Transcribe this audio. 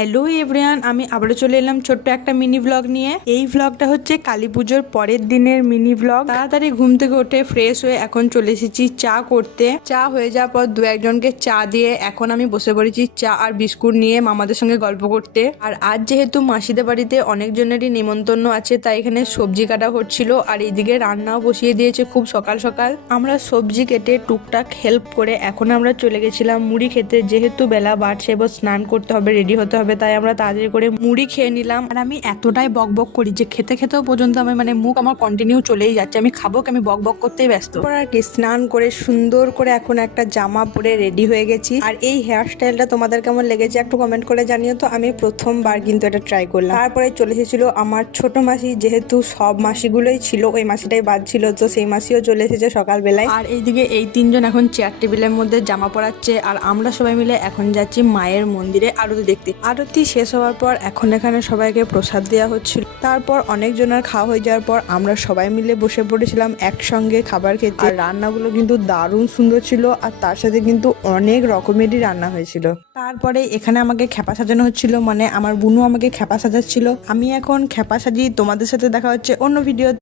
Hello everyone, আমি আবারও চলে এলাম ছোট্ট একটা মিনি ব্লগ নিয়ে। এই ব্লগটা হচ্ছে কালী পুজোর পরের দিনের মিনি ব্লগ। তাড়াতাড়ি ঘুম থেকে উঠে ফ্রেশ হয়ে এখন চলে এসেছি চা করতে। চা হয়ে যাওয়ার পর দু একজনকে চা দিয়ে এখন আমি বসে পড়েছি চা আর বিস্কুট নিয়ে মামাদের সঙ্গে গল্প করতে। আর আজ যেহেতু মাসিদের বাড়িতে অনেকজনেরই নিমন্ত্রণ আছে, তাই এখানে সবজি কাটা হচ্ছিল আর এইদিকে রান্নাও বসিয়ে দিয়েছে খুব সকাল সকাল। আমরা সবজি কেটে টুকটাক হেল্প করে এখন আমরা চলে গেছিলাম মুড়ি খেতে। যেহেতু বেলা বাড়ছে, এবার স্নান করতে হবে, রেডি হতে হবে, তাই আমরা তাড়াতাড়ি করে মুড়ি খেয়ে নিলাম। আর আমি এতটাই বক বক করি যে খেতে খেতেও পর্যন্ত আমি মুখ আমার কন্টিনিউ চলেই যাচ্ছে। আমি খাবো কি, আমি বক বক করতেই ব্যস্ত। আর কি স্নান করে সুন্দর করে এখন একটা জামা পরে রেডি হয়ে গেছি। আর এই হেয়ার স্টাইলটা তোমাদের কেমন লেগেছে একটু কমেন্ট করে জানিও তো। আমি প্রথমবার কিন্তু এটা ট্রাই করলাম। তারপরে চলে এসেছিল আমার ছোট মাসি, যেহেতু সব মাসিগুলোই ছিল, ওই মাসিটাই বাদ ছিল, তো সেই মাসিও চলে এসেছে সকালবেলায়। আর এইদিকে এই তিনজন এখন চেয়ার টেবিলের মধ্যে জামা পরাচ্ছে আর আমরা সবাই মিলে এখন যাচ্ছি মায়ের মন্দিরে আরতি দেখতে। আরতি শেষ হওয়ার পর এখন এখানে সবাইকে প্রসাদ দেওয়া হচ্ছিল। তারপর অনেকজনের খাওয়া হয়ে যাওয়ার পর আমরা সবাই মিলে বসে পড়েছিলাম একসঙ্গে খাবার খেতে। আর রান্নাগুলো কিন্তু দারুণ সুন্দর ছিল আর তার সাথে কিন্তু অনেক রকমেরই রান্না হয়েছিল। তারপরে এখানে আমাকে খ্যাপা সাজানো হচ্ছিল, আমার বুনু আমাকে খ্যাপা সাজাচ্ছিল। আমি এখন খ্যাপা সাজি। তোমাদের সাথে দেখা হচ্ছে অন্য ভিডিও।